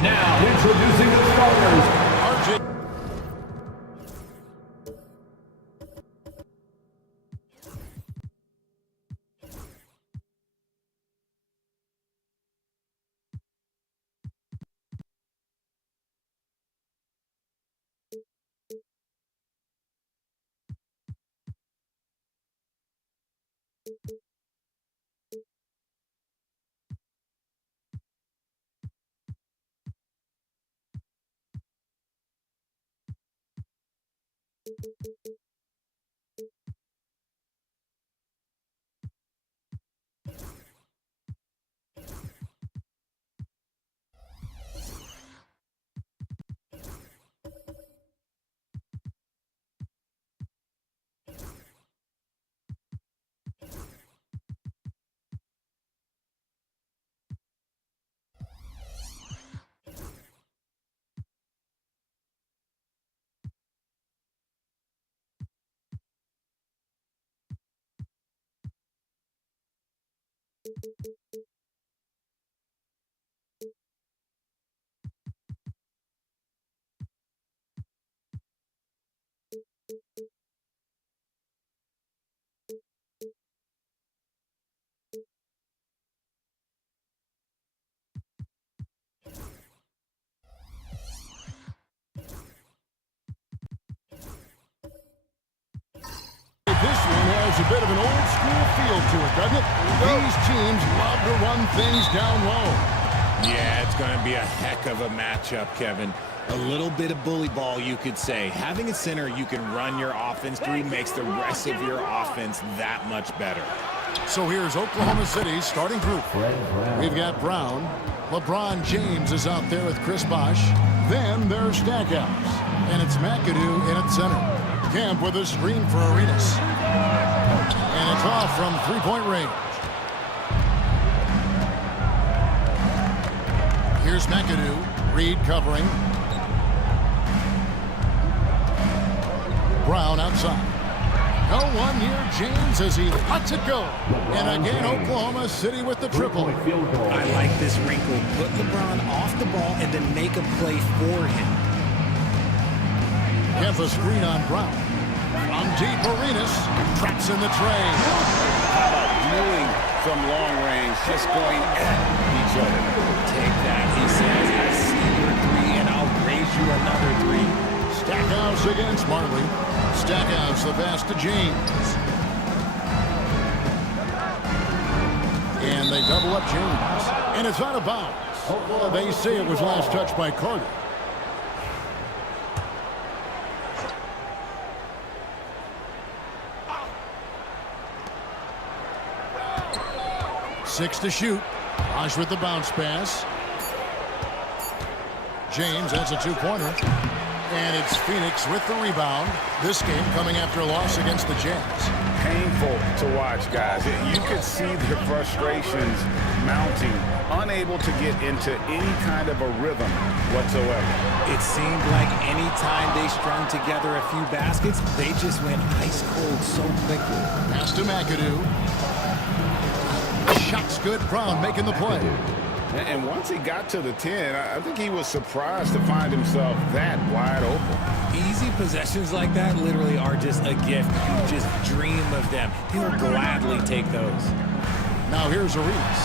Now introducing the starters. RJ. This one has a bit of an old school feel to it, doesn't it? These teams love to run things down low. Yeah, it's going to be a heck of a matchup, Kevin. A little bit of bully ball, you could say. Having a center you can run your offense through makes the rest of your offense that much better. So here's Oklahoma City's starting group. We've got Brown. LeBron James is out there with Chris Bosh. Then there's Stackhouse. And it's McAdoo in at center. Camp with a screen for Arenas. And it's off from three-point range. Here's McAdoo. Reed covering. Brown outside. No one near James as he lets it go. And again, Oklahoma City with the triple. I like this wrinkle. Put LeBron off the ball and then make a play for him. Kemp a screen on Brown. From deep, Arenas traps in the tray. How about doing some long range, just going at each other? Take that, he says. I see your three, and I'll raise you another three. Stackhouse against Marley. Stackhouse the pass to James. And they double up James. And it's out of bounds. They say it was last touched by Carter. Six to shoot. Bosh with the bounce pass. James has a two-pointer. And it's Phoenix with the rebound. This game coming after a loss against the Jazz. Painful to watch, guys. You could see their frustrations mounting, unable to get into any kind of a rhythm whatsoever. It seemed like any time they strung together a few baskets, they just went ice cold so quickly. Pass to McAdoo. Shot's good. Brown making the play. And once he got to the 10, I think he was surprised to find himself that wide open. Easy possessions like that literally are just a gift. You just dream of them. He'll gladly take those. Now here's Arenas.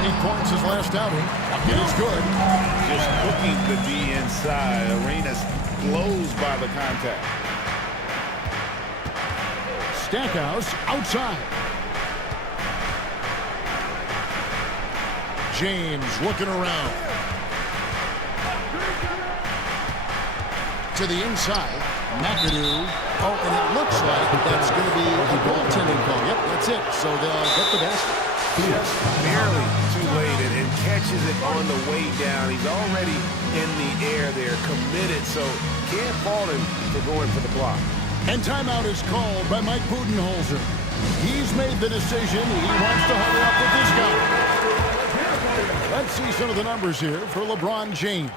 8 points his last outing. It is good. Just hooking the D inside. Arenas blows by the contact. Stackhouse outside. James looking around. To the inside. McAdoo. Oh, and it looks like that's going to be a goaltending call. Yep, that's it. So they'll get the basket. Just barely too late and catches it on the way down. He's already in the air there, committed, so can't fault him for going for the block. And timeout is called by Mike Budenholzer. He's made the decision. He wants to huddle up with this guy. Let's see some of the numbers here for LeBron James.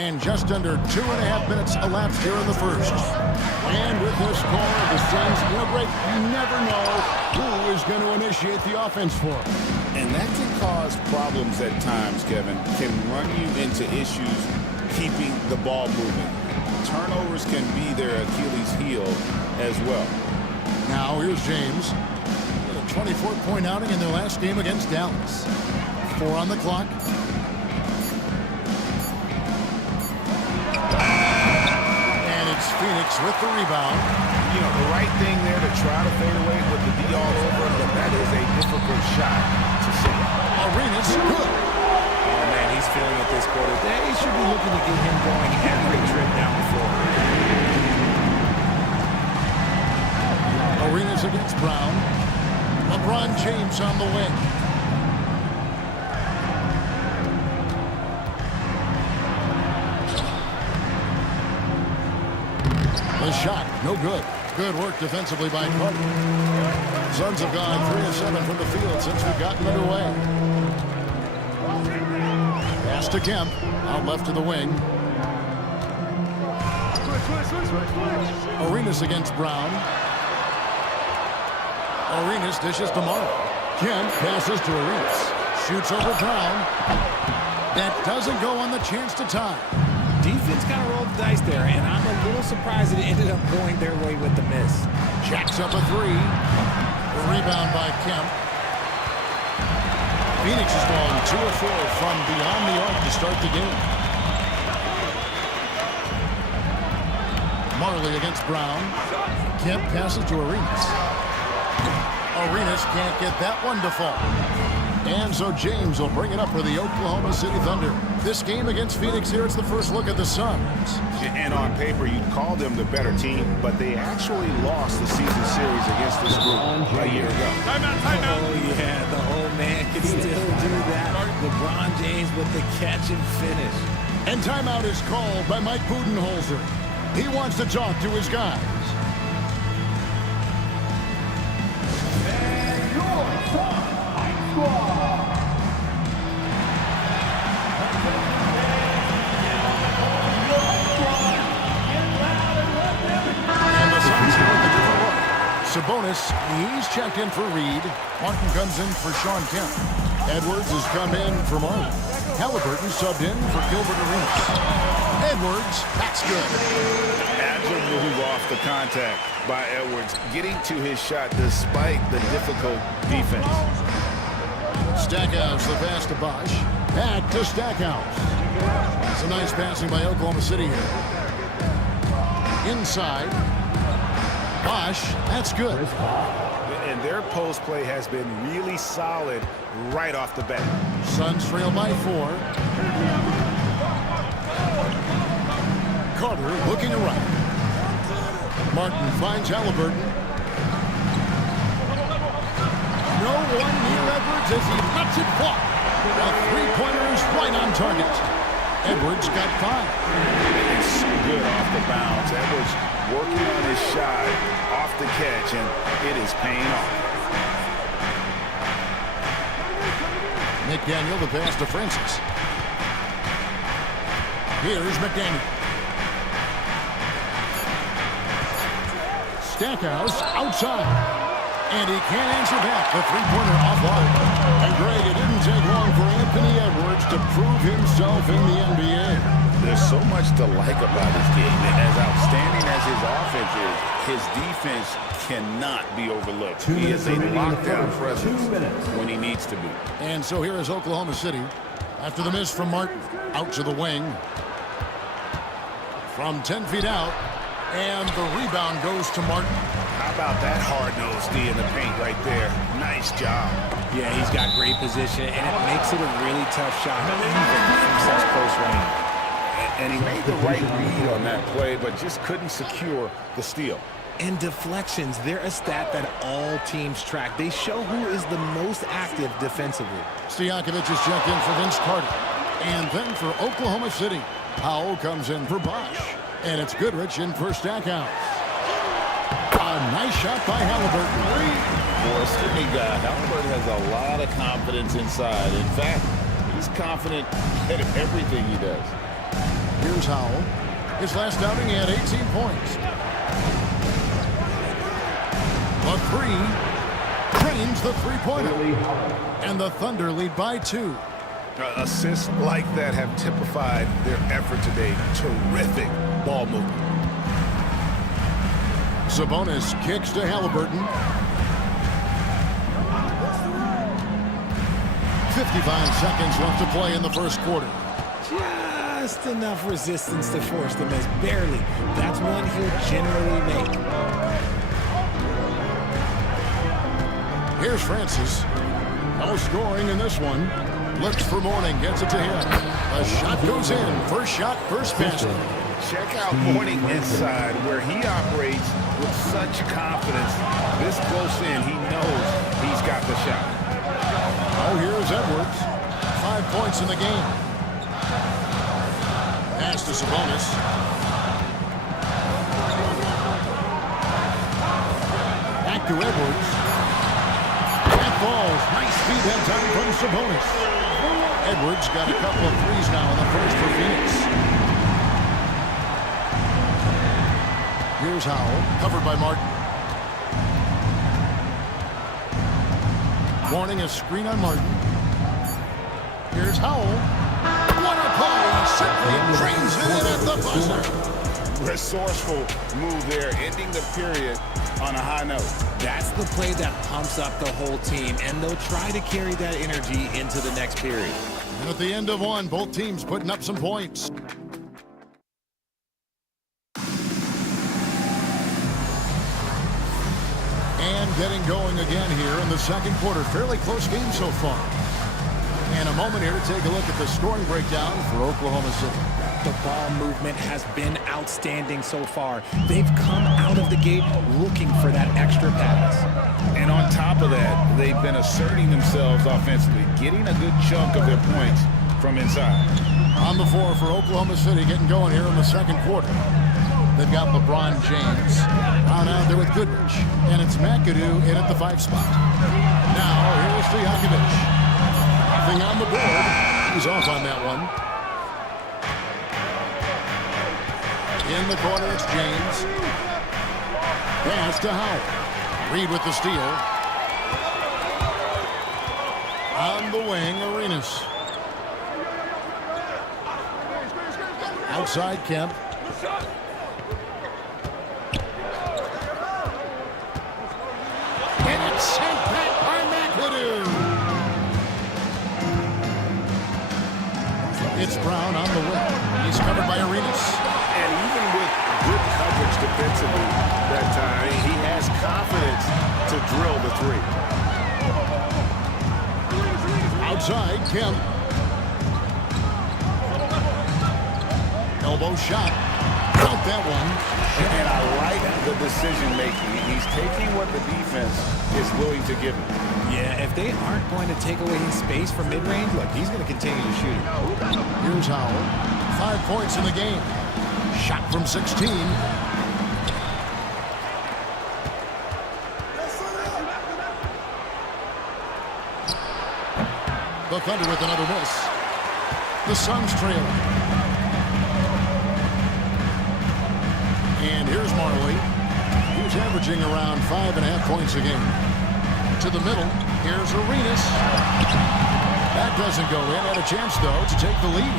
And just under 2.5 minutes elapsed here in the first. And with this score, the Suns, Greg, you never know who is going to initiate the offense for them. And that can cause problems at times, Kevin. Can run you into issues keeping the ball moving. Turnovers can be their Achilles heel as well. Now here's James. With a 24-point outing in their last game against Dallas. 4 on the clock. And it's Phoenix with the rebound. You know, the right thing there to try to fade away with the D all over, but that is a difficult shot to sink. Arenas good. Oh, man, he's feeling it this quarter. They should be looking to get him going every trip down the floor. Arenas against Brown. LeBron James on the wing. The shot, no good. Good work defensively by Carter. Suns have gone 3 of 7 from the field since we've gotten underway. Pass to Kemp, out left to the wing. Arenas against Brown. Arenas dishes to Martin. Kemp passes to Arenas. Shoots over Brown. That doesn't go on the chance to tie. Defense kind of rolled the dice there, and I'm a little surprised it ended up going their way with the miss. Jacks up a 3. The rebound by Kemp. Phoenix has gone 2 of 4 from beyond the arc to start the game. Marley against Brown. Kemp passes to Arenas. Arenas can't get that one to fall. And so James will bring it up for the Oklahoma City Thunder. This game against Phoenix here, it's the first look at the Suns. And on paper, you'd call them the better team, but they actually lost the season series against this group a year ago. Timeout. Oh, yeah, the old man can still do that. LeBron James with the catch and finish. And timeout is called by Mike Budenholzer. He wants to talk to his guys. And your High Squad. And the Suns go with a different look. Sabonis, he's checked in for Reed. Martin comes in for Sean Kemp. Edwards has come in for Marley. Halliburton subbed in for Gilbert Arenas. Edwards, that's good. Agile move off the contact by Edwards, getting to his shot despite the difficult defense. Stackhouse, the pass to Bosch. Back to Stackhouse. It's a nice passing by Oklahoma City here. Inside. Bosch, that's good. And their post play has been really solid right off the bat. Suns trail by 4. Carter looking around. Martin finds Halliburton. No one near Edwards as he lets it fly. A three-pointer is right on target. Edwards got 5. It's so good off the bounds. Edwards working on his shot off the catch, and it is paying off. McDaniel, the pass to Francis. Here's McDaniel. Stackhouse outside. And he can't answer back. The three-pointer offline. And Greg, it didn't take long for Anthony Edwards to prove himself in the NBA. There's so much to like about his game. And as outstanding as his offense is, his defense cannot be overlooked. He is a lockdown presence when he needs to be. And so here is Oklahoma City. After the miss from Martin, out to the wing. From 10 feet out. And the rebound goes to Martin. How about that hard-nosed D in the paint right there? Nice job. Yeah, he's got great position, and it makes it a really tough shot, even from such close range. And he made the right read on that play, but just couldn't secure the steal. And deflections, they're a stat that all teams track. They show who is the most active defensively. Stojakovic is checked in for Vince Carter. And then for Oklahoma City, Powell comes in for Bosch. And it's Goodrich in for Stackhouse. A nice shot by Halliburton. For a skinny guy, Halliburton has a lot of confidence inside. In fact, he's confident at everything he does. Here's Howell. His last outing, he had 18 points. The three drains the three-pointer. And the Thunder lead by 2. Assists like that have typified their effort today. Terrific ball movement. Sabonis kicks to Halliburton. 55 seconds left to play in the first quarter. Just enough resistance to force the miss. Barely. That's one he'll generally make. Here's Francis. No scoring in this one. Looks for Mourning. Gets it to him. A shot goes in. First shot, first basket. Check out Mourning inside where he operates with such confidence. This close in, he knows he's got the shot. Oh, here's Edwards. 5 points in the game. Pass to Sabonis. Back to Edwards. That falls. Nice speed that time from Sabonis. Edwards got a couple of threes now in the first for Phoenix. Here's Howell, covered by Martin. Warning, a screen on Martin. Here's Howell. What a play! Simply drains it in at the buzzer. Resourceful move there, ending the period on a high note. That's the play that pumps up the whole team, and they'll try to carry that energy into the next period. And at the end of one, both teams putting up some points. And getting going again here in the second quarter. Fairly close game so far. And a moment here to take a look at the scoring breakdown for Oklahoma City. The ball movement has been outstanding so far. They've come out of the gate looking for that extra pass. And on top of that, they've been asserting themselves offensively, getting a good chunk of their points from inside. On the floor for Oklahoma City, getting going here in the second quarter. They've got LeBron James. Brown out there with Goodrich. And it's McAdoo in at the 5 spot. Now, here's Stojakovic. Nothing on the board. He's off on that one. In the corner, it's James. Pass to Howell. Reed with the steal. On the wing, Arenas. Outside Kemp. And it's sent back by McAdoo. It's Brown on the wing. He's covered by Arenas. And even with good coverage defensively that time, he has confidence to drill the three. Outside, Kemp. Elbow shot. Count that one. And I like the decision-making. He's taking what the defense is willing to give him. Yeah, if they aren't going to take away his space from mid-range, look, he's going to continue to shoot it. Here's Howell. 5 points in the game. Shot from 16. The Thunder with another miss. The Suns trailing. And here's Marley. He's averaging around 5.5 points a game. To the middle. Here's Arenas. That doesn't go in. Had a chance, though, to take the lead.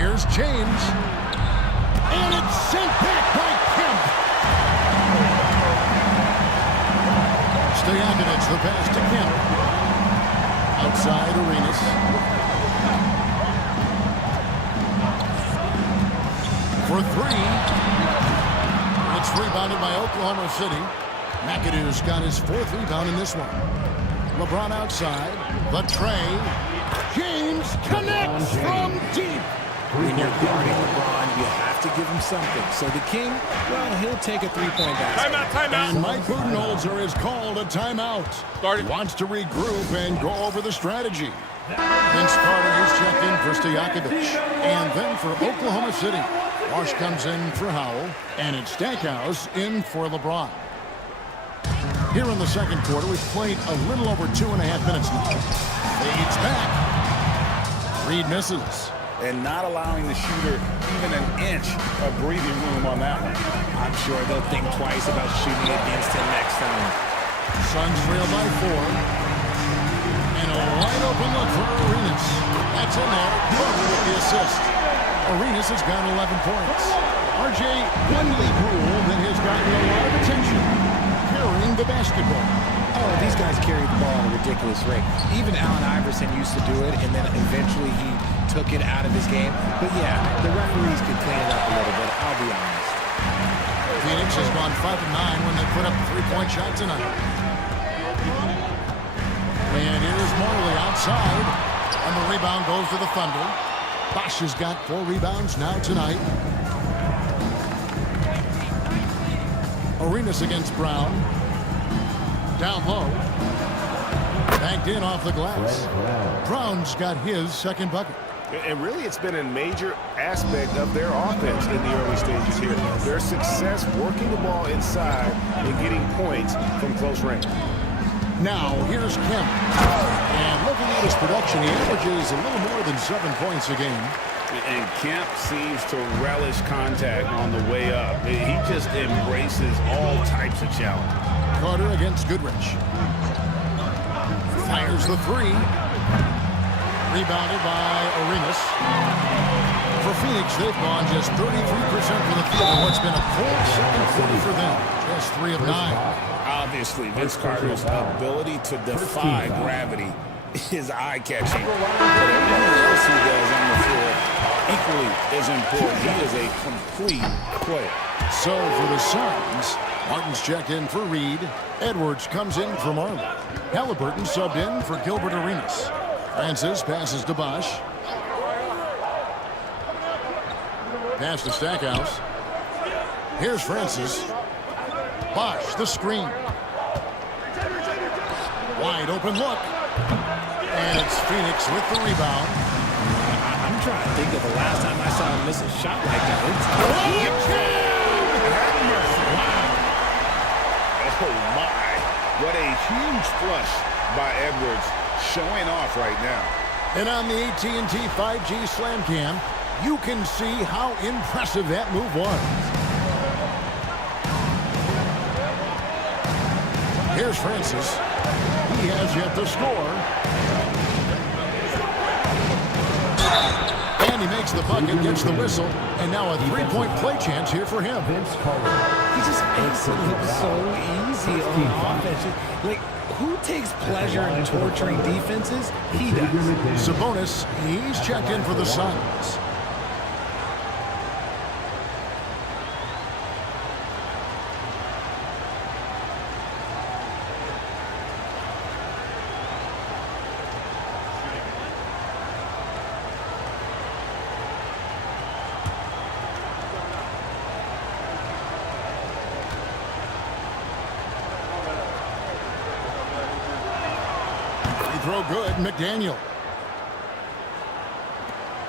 Here's James. And it's sent back by Kemp. Stojakovic, the pass to Kemp. Outside Arenas. For 3. It's rebounded by Oklahoma City. McAdoo's got his 4th rebound in this one. LeBron outside. The tray. James connects from deep. When you're guarding LeBron, you have to give him something. So the King, well, he'll take a three-point basket. And Mike Budenholzer has called a timeout. Wants to regroup and go over the strategy. Vince Carter is checked in for Stojakovic. And then for Oklahoma City, Marsh comes in for Howell. And it's Stackhouse in for LeBron. Here in the second quarter, we've played a little over 2.5 minutes now. Fades back. Reed misses. and not allowing the shooter even an inch of breathing room on that one. I'm sure they'll think twice about shooting against him next time. Suns trail by 4. And a wide open look for Arenas. That's in there. Glover with the assist. Arenas has got 11 points. RJ, one league rule that has gotten a lot of attention, carrying the basketball. Oh, these guys carry the ball at a ridiculous rate. Even Allen Iverson used to do it, and then eventually he took it out of his game. But yeah, the referees could clean it up a little bit, I'll be honest. Phoenix has gone 5 of 9 when they put up a three-point shot tonight. And here's Morley outside, and the rebound goes to the Thunder. Bosch has got 4 rebounds now tonight. Arenas against Brown. Down low. Banked in off the glass. Brown's got his second bucket. And really, it's been a major aspect of their offense in the early stages here. Their success working the ball inside and getting points from close range. Now, here's Kemp. And looking at his production, he averages a little more than 7 points a game. And Kemp seems to relish contact on the way up. He just embraces all types of challenge. Carter against Goodrich. Fires the 3. Rebounded by Arenas. For Phoenix, they've gone just 33% from the field in what's been a cold second quarter for them. Just 3 of 9. Obviously, Vince Carter's ability to defy gravity is eye-catching. But everything else he does on the floor equally is important. He is a complete player. So for the Suns, Martin's checked in for Reed. Edwards comes in for Marley. Halliburton subbed in for Gilbert Arenas. Francis passes to Bosch. Pass to Stackhouse. Here's Francis. Bosch, the screen. Wide open look. And it's Phoenix with the rebound. I'm trying to think of the last time I saw him miss a shot like that. Oh, my. What a huge flush by Edwards, showing off right now. And on the AT&T 5G Slam Cam, you can see how impressive that move was. Here's Francis. He has yet to score. And he makes the bucket, gets the whistle, and now a three-point play chance here for him. He just makes it look so easy on offense. Like, who takes pleasure in torturing defenses? He does. Sabonis, he's checked in for the Suns. Throw good, McDaniel.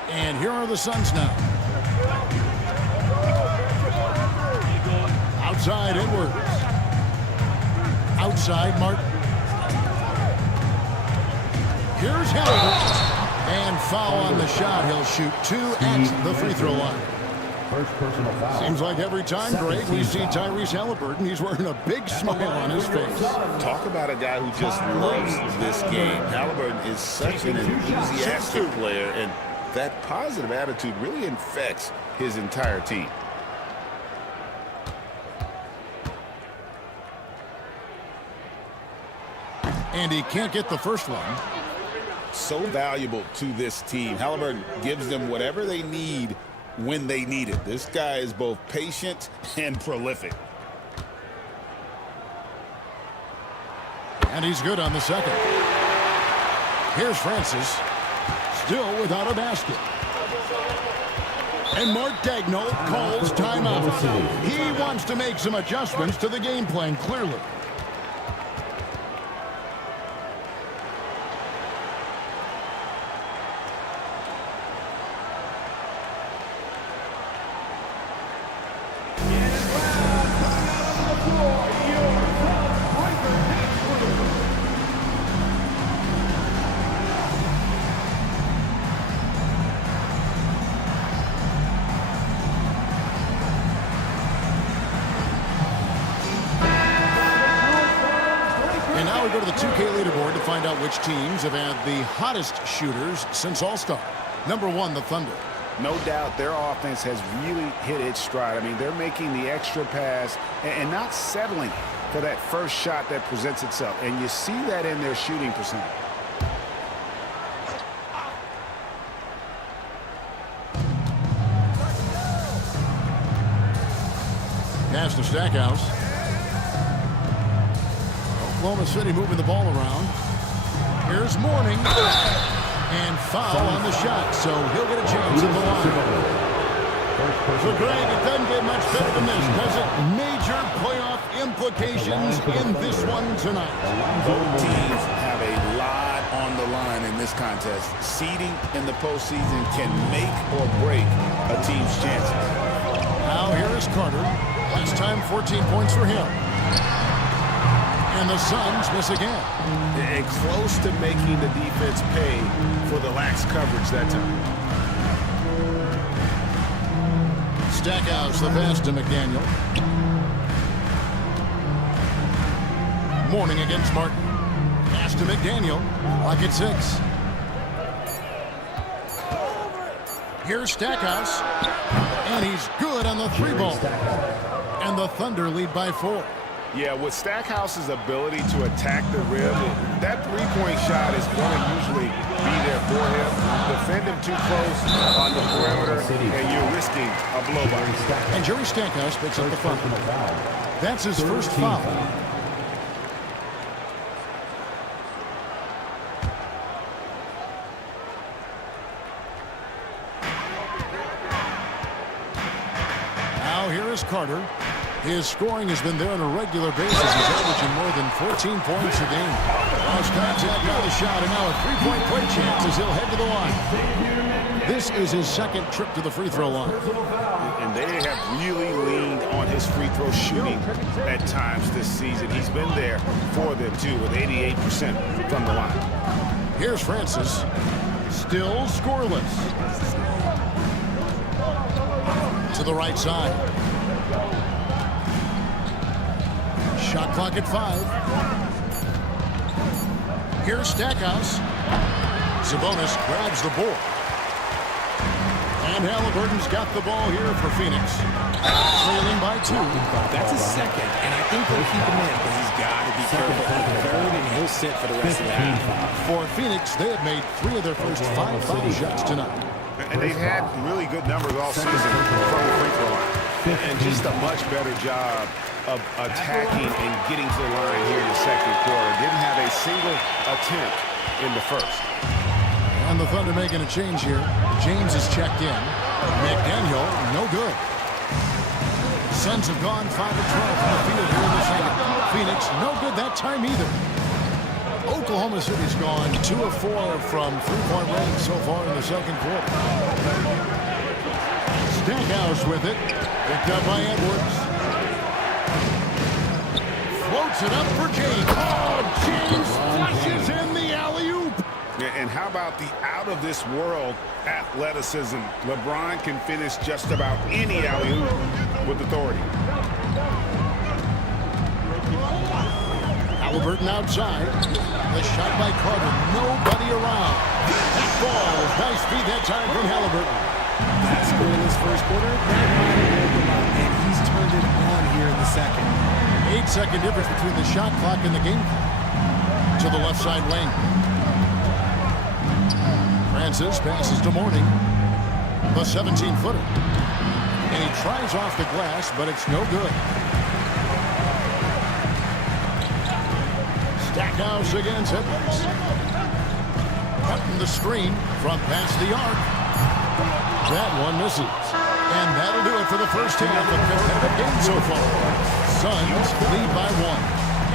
And here are the Suns now. Outside Edwards. Outside Martin. Here's Halliburton. And foul on the shot. He'll shoot 2 at the free throw line. Seems like every time, Greg, we see Tyrese Halliburton, he's wearing a big smile on his face. Talk about a guy who just loves this game. Halliburton is such an enthusiastic player, and that positive attitude really infects his entire team. And he can't get the first one. So valuable to this team. Halliburton gives them whatever they need when they need it. This guy is both patient and prolific. And he's good on the second. Here's Francis, still without a basket. And Mark Daigneault calls timeout. He wants to make some adjustments to the game plan, clearly. Now we go to the 2K leaderboard to find out which teams have had the hottest shooters since All-Star. Number 1, the Thunder. No doubt their offense has really hit its stride. I mean, they're making the extra pass and not settling for that first shot that presents itself. And you see that in their shooting percentage. Pass to Stackhouse. Oklahoma City moving the ball around. Here's Mourning. And foul on the shot, so he'll get a chance at the line. So, Greg, it doesn't get much better than this, does it? Major playoff implications in this one tonight. Both teams have a lot on the line in this contest. Seeding in the postseason can make or break a team's chances. Now here is Carter. Last time 14 points for him. And the Suns miss again. And close to making the defense pay for the lax coverage that time. Stackhouse, the pass to McDaniel. Mourning against Martin. Pass to McDaniel. Lock at 6. Here's Stackhouse. And he's good on the 3-ball. And the Thunder lead by 4. Yeah, with Stackhouse's ability to attack the rim, that three-point shot is going to usually be there for him. Defend him too close on the perimeter, and you're risking a blow-by. And Jerry Stackhouse picks up the foul. That's his first foul. Now here is Carter. His scoring has been there on a regular basis. He's averaging more than 14 points a game. Cross contact on the shot, and now a three-point play chance as he'll head to the line. This is his second trip to the free throw line. And they have really leaned on his free throw shooting at times this season. He's been there for them, too, with 88% from the line. Here's Francis. Still scoreless. To the right side. Shot clock at 5. Here's Stackhouse. Sabonis grabs the board. And Halliburton's got the ball here for Phoenix. Trailing by 2. That's his second, and I think they'll keep him in because he's got to be careful on the third, and he'll sit for the rest of the half. For Phoenix, they have made 3 of their first 5 foul shots tonight. And they've had really good numbers all season from the free throw line. And just a much better job of attacking and getting to the line here in the second quarter. Didn't have a single attempt in the first. And the Thunder making a change here. James is checked in. McDaniel, no good. Suns have gone 5 of 12 from the field here in the second. Phoenix, no good that time either. Oklahoma City's gone 2 of 4 from 3-point range so far in the second quarter. Stackhouse with it. Picked up by Edwards. Floats it up for James. Oh, James flushes in the alley-oop. And how about the out-of-this-world athleticism? LeBron can finish just about any alley-oop with authority. Halliburton outside. The shot by Carter. Nobody around. That ball. Nice feed that time from Halliburton. That score in this first quarter, that might have rolled him up, and he's turned it on here in the second. 8-second difference between the shot clock and the game clock. To the left side wing. Francis passes to Mourning. The 17-footer. And he tries off the glass, but it's no good. Stackhouse against Edwards. Cutting the screen from past the arc. That one misses. And that'll do it for the first half of the competitive game so far. Suns lead by 1.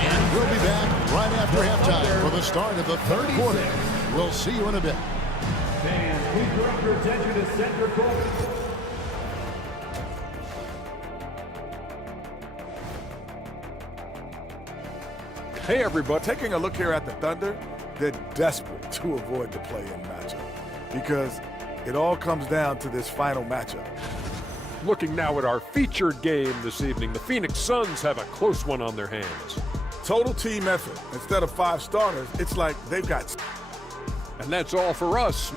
And we'll be back right after halftime for the start of the third quarter. We'll see you in a bit. Fans, please direct your attention to center court. Hey everybody, taking a look here at the Thunder, they're desperate to avoid the play-in matchup because it all comes down to this final matchup. Looking now at our featured game this evening, the Phoenix Suns have a close one on their hands. total team effort. Instead of 5 starters, it's like they've got. And that's all for us.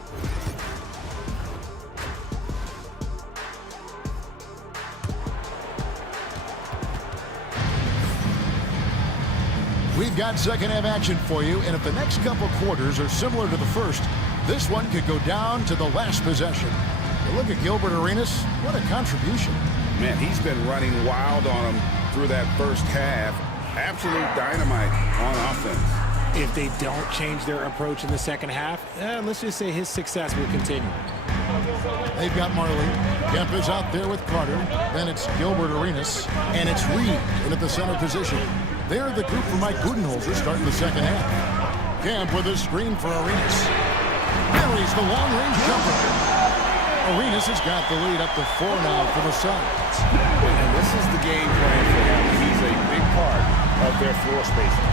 We've got second half action for you, and if the next couple quarters are similar to the first, this one could go down to the last possession. You look at Gilbert Arenas, what a contribution. Man, he's been running wild on him through that first half. Absolute dynamite on offense. If they don't change their approach in the second half, let's just say his success will continue. They've got Marley. Kemp is out there with Carter. Then it's Gilbert Arenas, and it's Reed in at the center position. They're the group for Mike Budenholzer starting the second half. Kemp with a screen for Arenas. Buries the long-range jumper. Arenas has got the lead up to 4 now for the Suns. And this is the game plan for him. He's a big part of their floor spacing.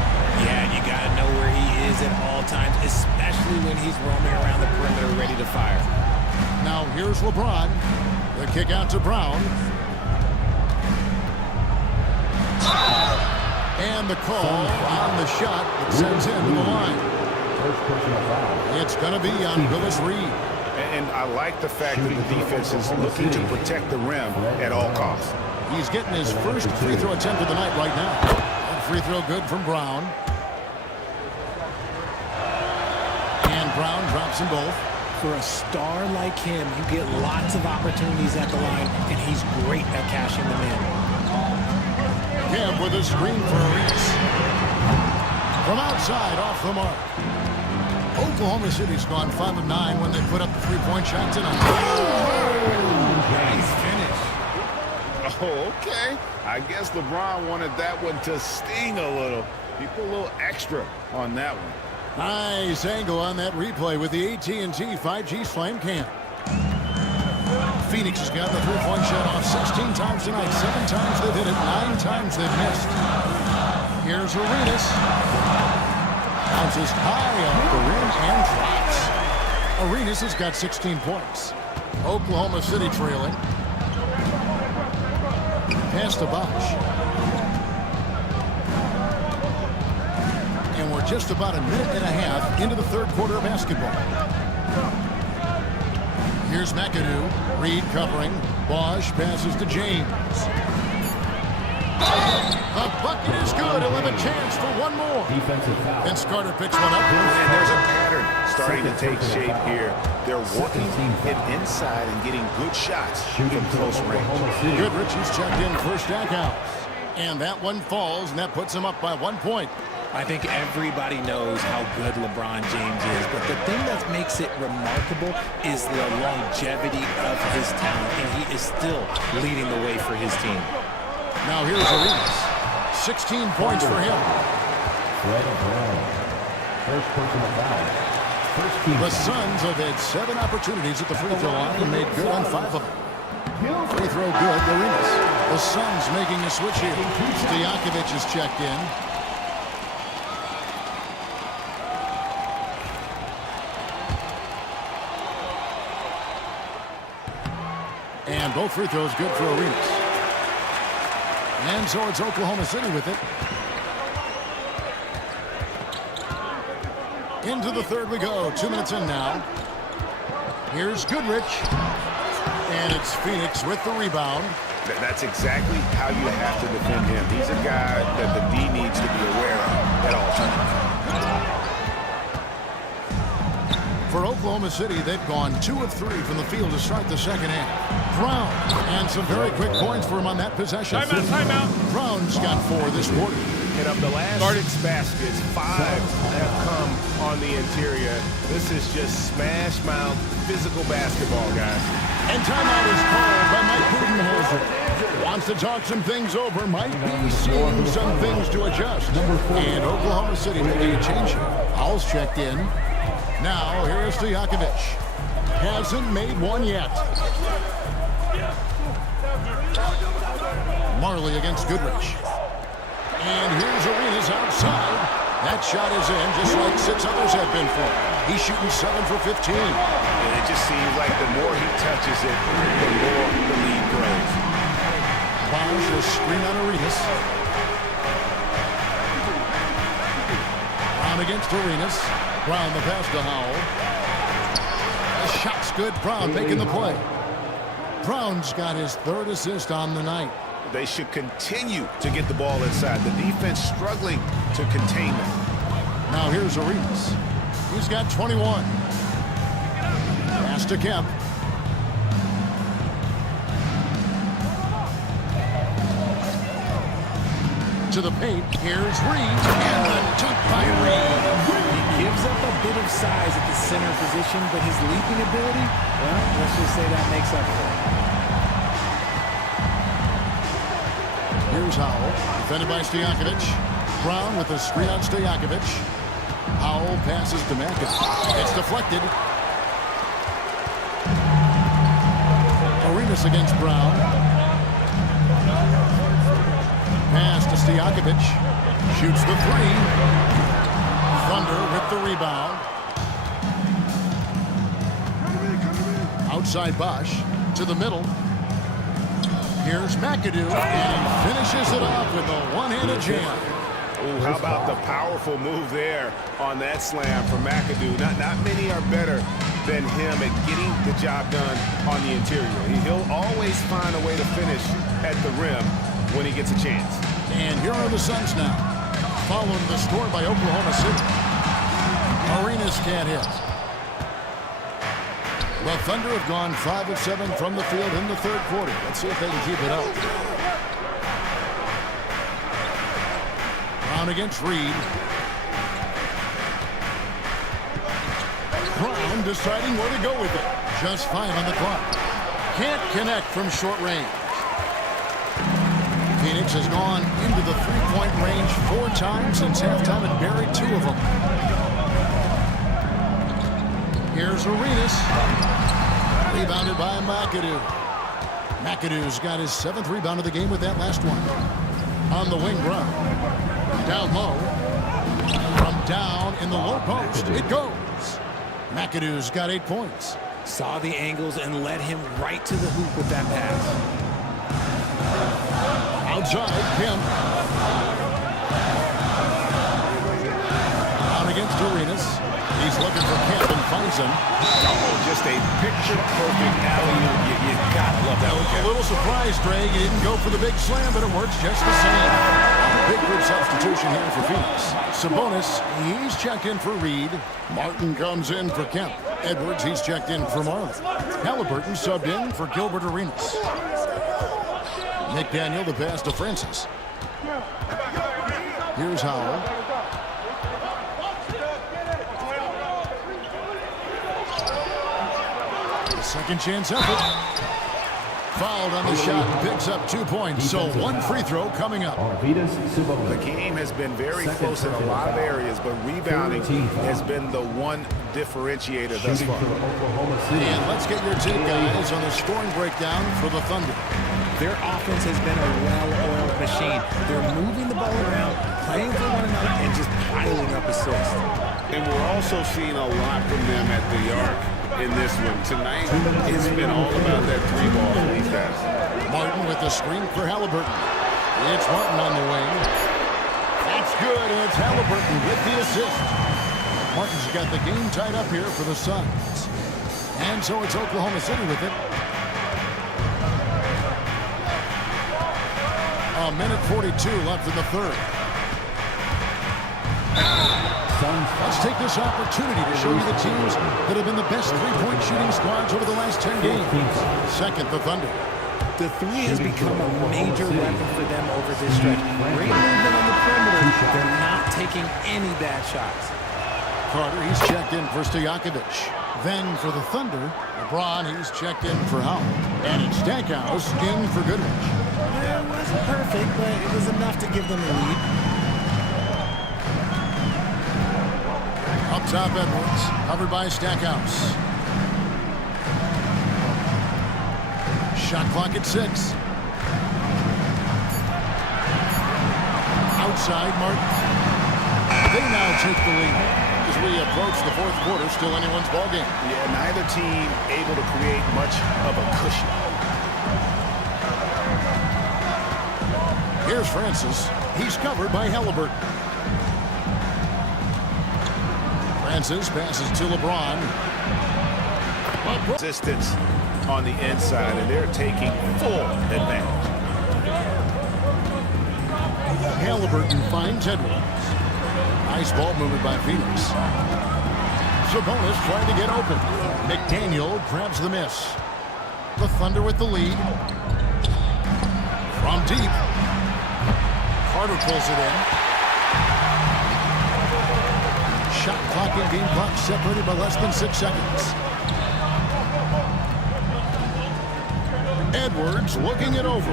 Yeah, and you got to know where he is at all times, especially when he's roaming around the perimeter ready to fire. Now here's LeBron. The kick out to Brown. And the call on the shot that sends him to the line. It's going to be on Willis Reed. And I like the fact that the defense is looking to protect the rim at all costs. He's getting his first free throw attempt of the night right now. That free throw good from Brown. And Brown drops them both. For a star like him, you get lots of opportunities at the line, and he's great at cashing them in. Kemp with a screen for Arenas. From outside, off the mark. Oklahoma City's gone 5 of 9 when they put up the three-point shot tonight. Nice finish. Oh, okay. I guess LeBron wanted that one to sting a little. He put a little extra on that one. Nice angle on that replay with the AT&T 5G Slam Cam. Phoenix has got the three-point shot off 16 times tonight. 7 times they've hit it, 9 times they've missed. Here's Arenas. Bounces high off the rim and drops. Arenas has got 16 points. Oklahoma City trailing. Pass to Bosch. And we're just about a minute and a half into the third quarter of basketball. Here's McAdoo. Reed covering. Bosch passes to James. The bucket is good. He'll have a chance for one more. And Carter picks one up. And there's a pattern starting to take shape here. They're working it inside and getting good shots from close range. Goodrich has checked in for Stackhouse. And that one falls, and that puts him up by 1 point. I think everybody knows how good LeBron James is, but the thing that makes it remarkable is the longevity of his talent, and he is still leading the way for his team. Now here's Arenas. 16 points for him. The Suns have had 7 opportunities at the free throw line and made good on 5 of them. Free throw good, Arenas. The Suns making a switch here. Stojakovic is checked in. And both free throws good for Arenas. And so it's Oklahoma City with it. Into the third we go. 2 minutes in now. Here's Goodrich. And it's Phoenix with the rebound. That's exactly how you have to defend him. He's a guy that the D needs to be aware of at all times. For Oklahoma City, they've gone 2 of 3 from the field to start the second half. Brown, and some very quick points for him on that possession. Timeout. Brown's got 4 this quarter. And of the last 6 baskets, 5 have come on the interior. This is just smash mouth physical basketball, guys. And timeout is called by Mike Budenholzer. Wants to talk some things over. Might be seeing some things to adjust. And Oklahoma City making a change here. Hall's checked in. Now, here's Stojakovic. Hasn't made one yet. Marley against Goodrich. And here's Arenas outside. That shot is in, just like 6 others have been for him. He's shooting 7 for 15. And it just seems like the more he touches it, the more the lead grows. Bosch will screen on Arenas. Brown against Arenas. Brown the pass to Howell. The shot's good. Brown making the play. Brown's got his 3rd assist on the night. They should continue to get the ball inside. The defense struggling to contain them. Now here's Arenas. He's got 21. Pass to Kemp. To the paint. Here's Reed. And the dunk by Reed. He gives up a bit of size at the center position, but his leaping ability, well, let's just say that makes up for it. Here's Howell, defended by Stojakovic. Brown with a screen on Stojakovic. Howell passes to Mackett. It's deflected. Arenas against Brown. Pass to Stojakovic. Shoots the 3. Thunder with the rebound. Outside Bosch to the middle. Here's McAdoo, and he finishes it off with a one-handed jam. Ooh, how about the powerful move there on that slam for McAdoo? Not many are better than him at getting the job done on the interior. He'll always find a way to finish at the rim when he gets a chance. And here are the Suns now, following the score by Oklahoma City. Arenas can't hit. The Thunder have gone 5 of 7 from the field in the 3rd quarter. Let's see if they can keep it up. Brown against Reed. Brown deciding where to go with it. Just 5 on the clock. Can't connect from short range. Phoenix has gone into the 3-point range 4 times since halftime and buried 2 of them. Here's Arenas. Rebounded by McAdoo. McAdoo's got his 7th rebound of the game with that last one. On the wing, Brown. Down low. From down in the low post, it goes. McAdoo's got 8 points. Saw the angles and led him right to the hoop with that pass. Outside, Kemp. Down against Arenas. He's looking for Kemp and finds him. Oh, just a picture-perfect alley-oop. You gotta love that one. A little surprise, Greg. He didn't go for the big slam, but it works just the same. Big group substitution here for Phoenix. Sabonis, he's checked in for Reed. Martin comes in for Kemp. Edwards, he's checked in for Marlin. Halliburton subbed in for Gilbert Arenas. McDaniel the pass to Francis. Here's Howell. Second chance effort. Fouled on the shot. Picks up 2 points. So 1 free throw coming up. The game has been very close in a lot of areas, but rebounding has been the one differentiator thus far. And let's get your take, guys, on the scoring breakdown for the Thunder. Their offense has been a well-oiled machine. They're moving the ball around, playing for one another, and just piling up assists. And we're also seeing a lot from them at the arc in this one. Tonight, it's been all about that 3-ball for these guys. Martin with the screen for Halliburton. It's Martin on the wing. That's good, and it's Halliburton with the assist. Martin's got the game tied up here for the Suns. And so it's Oklahoma City with it. A minute 42 left in the 3rd. Let's take this opportunity to show you the teams that have been the best 3-point shooting squads over the last 10 games. Second, the Thunder. The 3 has become a major weapon for them over this stretch. Great movement on the perimeter. They're not taking any bad shots. Carter, he's checked in for Stojakovic. Then for the Thunder, LeBron, he's checked in for Howell. And it's Stackhouse in for Goodrich. It wasn't perfect, but it was enough to give them a lead. Up top, Edwards, covered by Stackhouse. Shot clock at 6. Outside, Martin. They now take the lead. As we approach the 4th quarter, still anyone's ballgame. Yeah, neither team able to create much of a cushion. Here's Francis. He's covered by Halliburton. Francis passes to LeBron. Resistance on the inside, and they're taking full advantage. Halliburton finds Edwards. Nice ball movement by Phoenix. Sabonis trying to get open. McDaniel grabs the miss. The Thunder with the lead. From deep. Carter pulls it in. Shot clock and game clock separated by less than 6 seconds. Edwards looking it over.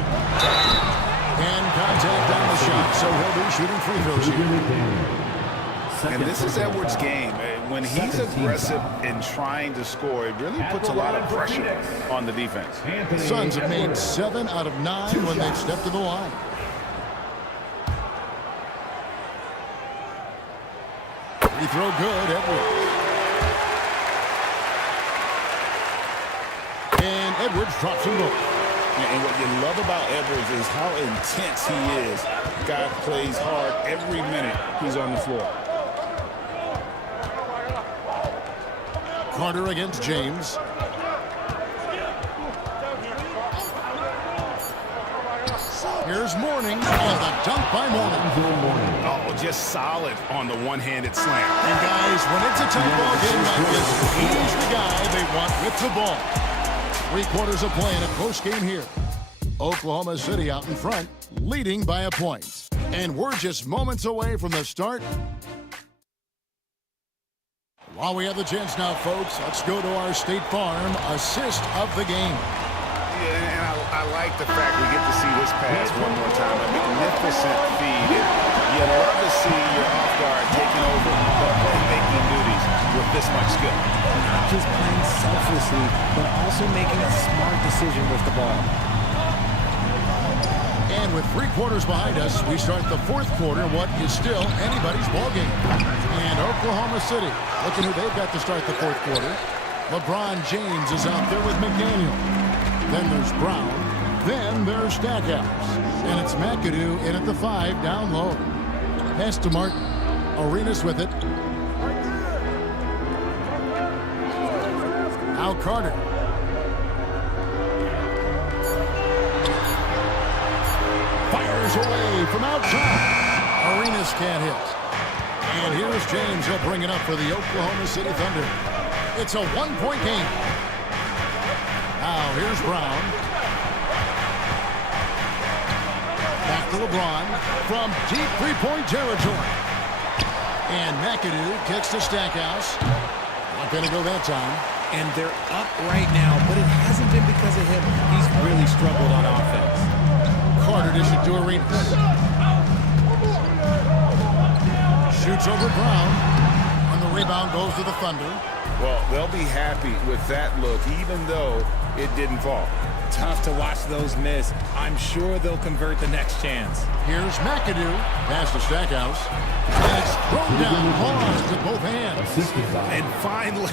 And contact on the shot, so he'll be shooting free throws here. And this is Edwards' game. When he's aggressive in trying to score, it really puts a lot of pressure on the defense. The Suns have made 7 out of 9 when they've stepped to the line. Free throw good, Edwards. And Edwards drops them both. And what you love about Edwards is how intense he is. Guy plays hard every minute he's on the floor. Carter against James. Here's Mourning, and the dunk by Mourning. Oh, just solid on the one-handed slam. And guys, when it's a tight ball game like this, he's the guy they want with the ball. 3/4 of play in a close game here. Oklahoma City out in front, leading by a point. And we're just moments away from the start. While we have the chance now, folks, let's go to our State Farm assist of the game. Yeah, and I like the fact we get to see this pass one more time. A magnificent feed. You love to see your off guard taking over the playmaking duties with this much skill. Not just playing selflessly, but also making a smart decision with the ball. And with 3/4 behind us, we start the 4th quarter, what is still anybody's ball game. And Oklahoma City, looking who they've got to start the 4th quarter. LeBron James is out there with McDaniel. Then there's Brown. Then there's Stackhouse. And it's McAdoo in at the 5 down low. Pass to Martin. Arenas with it. Now Carter. Fires away from outside. Arenas can't hit. And here's James. He'll bring it up for the Oklahoma City Thunder. It's a 1-point game. Now here's Brown. Back to LeBron from deep 3-point territory. And McAdoo kicks to Stackhouse. Not going to go that time. And they're up right now, but it hasn't been because of him. He's really struggled on offense. Carter dishes to Arenas. Shoots over Brown. And the rebound goes to the Thunder. Well, they'll be happy with that look, even though it didn't fall. Tough to watch those miss. I'm sure they'll convert the next chance. Here's McAdoo. Pass to Stackhouse. And it's thrown down hard with both hands. And finally,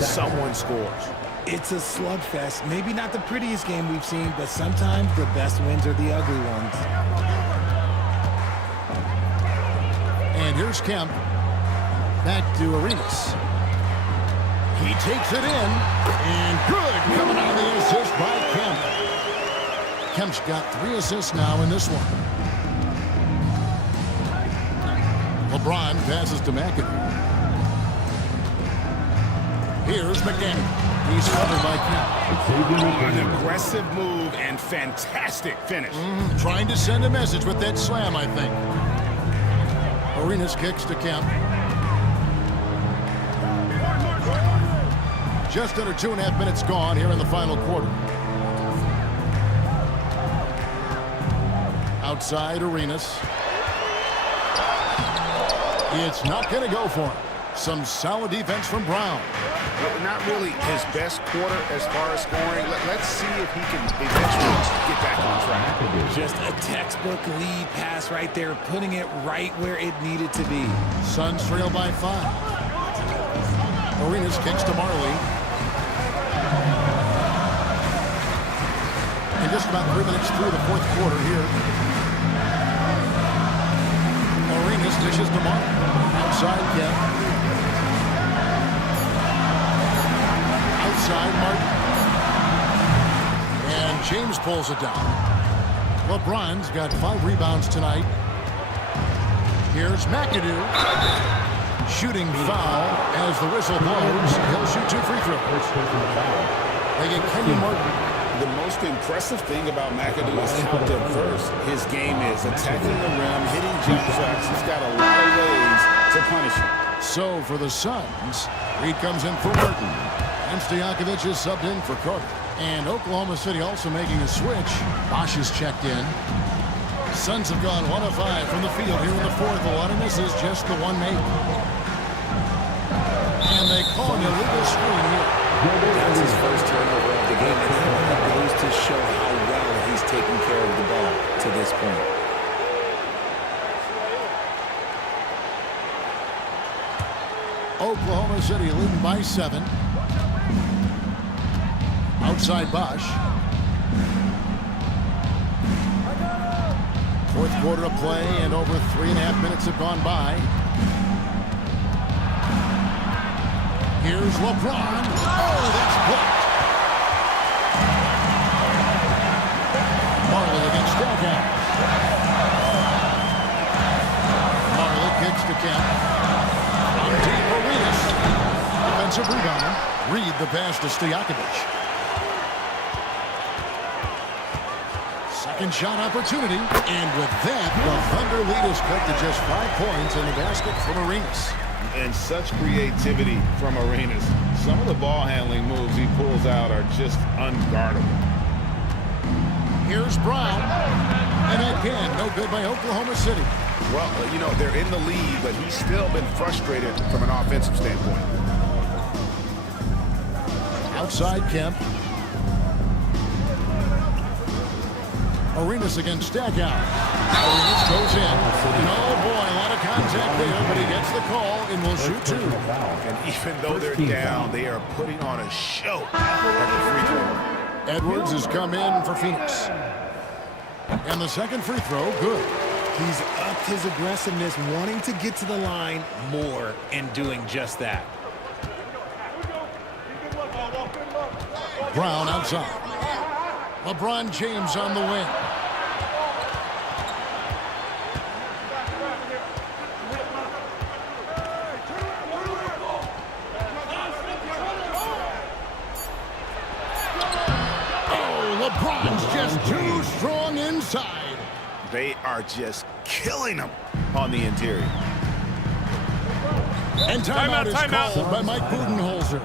someone scores. It's a slugfest. Maybe not the prettiest game we've seen, but sometimes the best wins are the ugly ones. And here's Kemp. Back to Arenas. He takes it in. And good. Coming on the assist by Kemp. Kemp's got 3 assists now in this one. LeBron passes to McAdoo. Here's McDaniel. He's covered by Kemp. An aggressive move and fantastic finish. Trying to send a message with that slam, I think. Arenas kicks to Kemp. Just under 2.5 minutes gone here in the final quarter. Outside Arenas. It's not going to go for him. Some solid defense from Brown. But not really his best quarter as far as scoring. Let's see if he can eventually get back on track. Just a textbook lead pass right there, putting it right where it needed to be. Suns trail by 5. Arenas kicks to Marley. And just about 3 minutes through the 4th quarter here. Arenas dishes to Marley. Outside Kemp. side, Martin. And James pulls it down. LeBron's got 5 rebounds tonight. Here's McAdoo. Shooting foul as the whistle blows. He'll shoot 2 free throws. They get Kenyon Martin. The most impressive thing about McAdoo is how diverse his game is. Attacking the rim, hitting jump shots. He's got a lot of ways to punish him. So for the Suns, Reed comes in for Martin. And Stojakovic is subbed in for Carter. And Oklahoma City also making a switch. Bosh is checked in. Suns have gone 1 of 5 from the field here in the fourth. A lot of misses, just the one made. And they call an illegal screen here. That's his first turnover of the game, and it only goes to show how well he's taken care of the ball to this point. Oklahoma City leading by 7. Outside Bosh. Fourth quarter of play, and over 3.5 minutes have gone by. Here's LeBron. Oh, that's blocked. Marley against Stackhouse. Marley kicks to Kemp. On deep, Arenas. Defensive rebound. Reed the pass to Stojakovic. Second shot opportunity. And with that, the Thunder lead is cut to just 5 points in the basket from Arenas. And such creativity from Arenas. Some of the ball handling moves he pulls out are just unguardable. Here's Brown. And again, no good by Oklahoma City. Well, you know, they're in the lead, but he's still been frustrated from an offensive standpoint. Outside Kemp. Arenas against Stackhouse. Arenas goes in. And oh boy, a lot of contact there, but he gets the call and will shoot 2. And even though they're down, they are putting on a show at the free throw. Edwards has come in for Phoenix. And the second free throw, good. He's upped his aggressiveness, wanting to get to the line more and doing just that. Brown outside. LeBron James on the wing. LeBron's just too strong inside. They are just killing them on the interior. And timeout is called by Mike Budenholzer.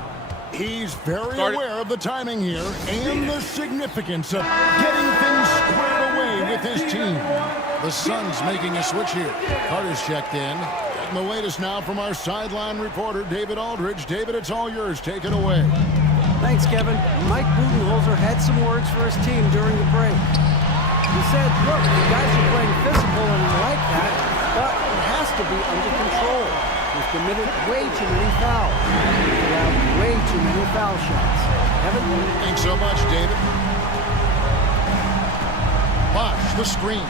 He's very aware of the timing here and the significance of getting things squared away with his team. The Suns making a switch here. Carter's checked in. Getting the latest now from our sideline reporter, David Aldridge. David, it's all yours. Take it away. Thanks, Kevin. Mike Budenholzer had some words for his team during the break. He said, look, the guys are playing physical and we like that, but it has to be under control. We've committed way too many fouls. We have way too many foul shots. Kevin? Thanks so much, David. Bosh, the screen.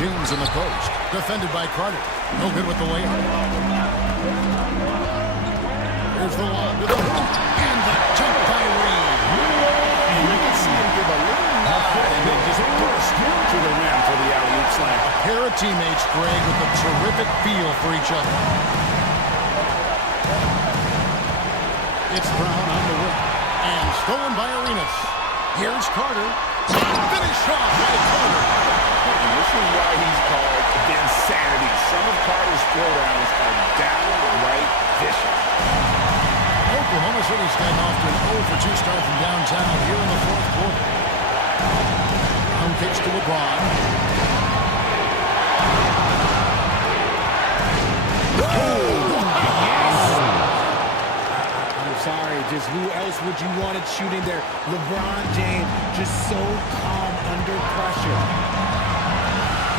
James in the post. Defended by Carter. No good with the layup. Here's the lob to the hoop. And the jump by Reed. And you can see him give a little nod and then just burst to the rim for the alley-oop slam. A pair of teammates, Greg, with a terrific feel for each other. It's Brown on the wing. And stolen by Arenas. Here's Carter. Finish off by Carter. And this is why he's called the insanity. Some of Carter's throwdowns are downright vicious. Oklahoma City's getting off to an 0-for-2 start from downtown here in the fourth quarter. Brown kicks to LeBron. I'm sorry, just who else would you want it shooting there? LeBron James, just so calm under pressure.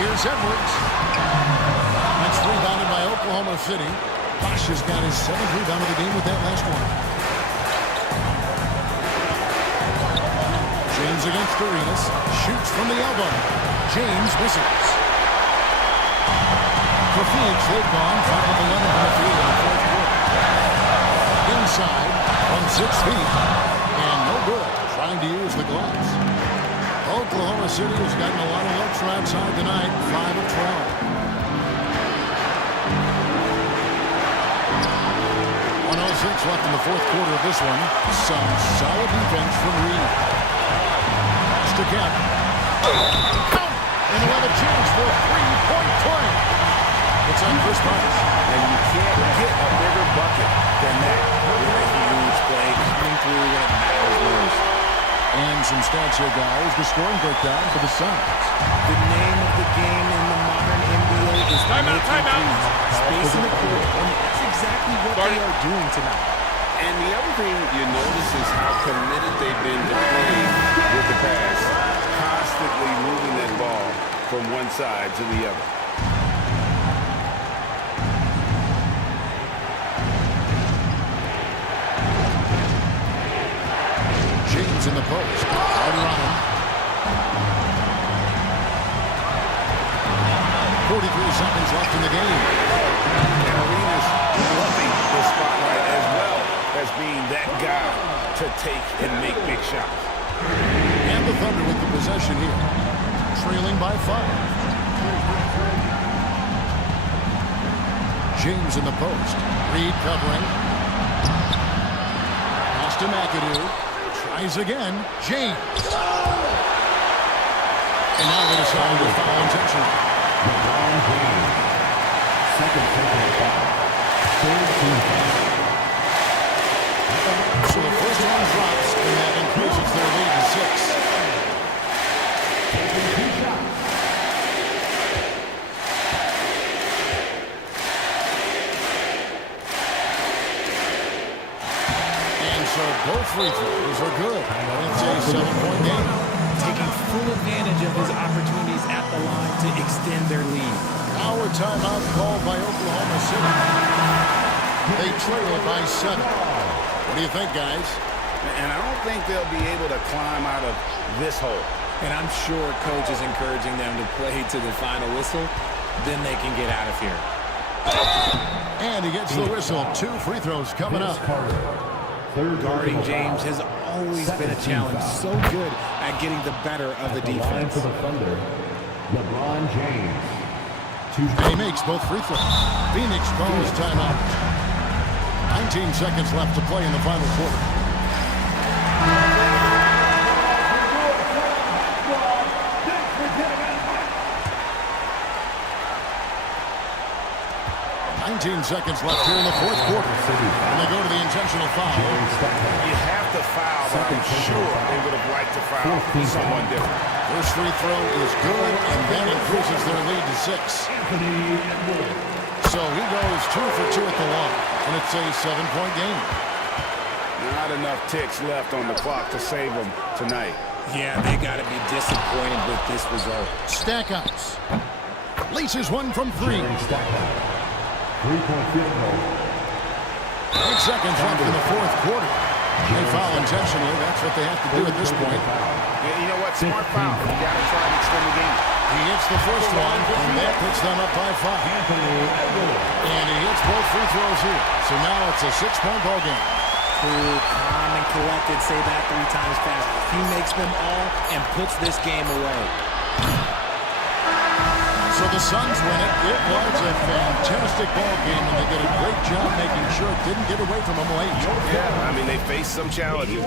Here's Edwards. That's rebounded by Oklahoma City. Bosh has got his 7th rebound of the game with that last one. James against Arenas. Shoots from the elbow. James misses. For Phoenix, they've gone 5 of 11 from the field in the fourth quarter. side from 6 feet. And no good. Trying to use the gloves. Oklahoma City has gotten a lot of looks from outside tonight. 5 of 12. 1:06 left in the fourth quarter of this one. Some solid defense from Reed. Pass to Kemp. And he'll have a chance for a 3-point play. It's on Chris Bosh. And you can't get a bigger bucket than that. With a huge play coming through when it matters most. And some stats here, guys. The scoring breakdown for the Suns. The name of the game in the modern NBA is making threes, spacing the court, and that's exactly what they are doing tonight. And the other thing you notice is how committed they've been to playing with the pass, constantly moving that ball from one side to the other. James in the post. Harder on him. 43 seconds left in the game. And Arenas loving the spotlight as well as being that guy to take and make big shots. And the Thunder with the possession here. Trailing by 5. James in the post. Reed covering. Pass to McAdoo. Tries again. James. And now they decide to foul intentionally. Second technical foul. Third team foul. So the first one drops, and that increases their lead to 6. Taking 2 shots. And so both free throws are good. It's a 7-point game. Taking full advantage of his opportunities at the line to extend their lead. Now a timeout called by Oklahoma City. They trail it by 7. What do you think, guys? And I don't think they'll be able to climb out of this hole. And I'm sure coach is encouraging them to play to the final whistle. Then they can get out of here. And he gets the whistle. 2 free throws coming up. Guarding James has always been a challenge. So good at getting the better of the defense. For the Thunder, LeBron James. And he makes both free throws. Phoenix calls timeout. 19 seconds left to play in the final quarter. Seconds left here in the fourth quarter. And they go to the intentional foul. You have to foul, but I'm sure they would have liked to foul someone different. First free throw is good, and that increases their lead to 6. So he goes 2 for 2 at the line, and it's a 7-point game. Not enough ticks left on the clock to save them tonight. Yeah, they got to be disappointed with this result. Stackhouse laces one from 3. 3-point field goal. 8 seconds left in the fourth quarter. They foul intentionally. That's what they have to do at this point. Yeah, you know what? Smart foul. You got to try and extend the game. He hits the first one, and that puts them up by 5. And he hits both free throws here. So now it's a 6-point ball game. Cool, calm, and collected. Say that 3 times fast. He makes them all and puts this game away. So the Suns win it. It was a fantastic ball game, and they did a great job making sure it didn't get away from them late. Yeah, I mean, they faced some challenges,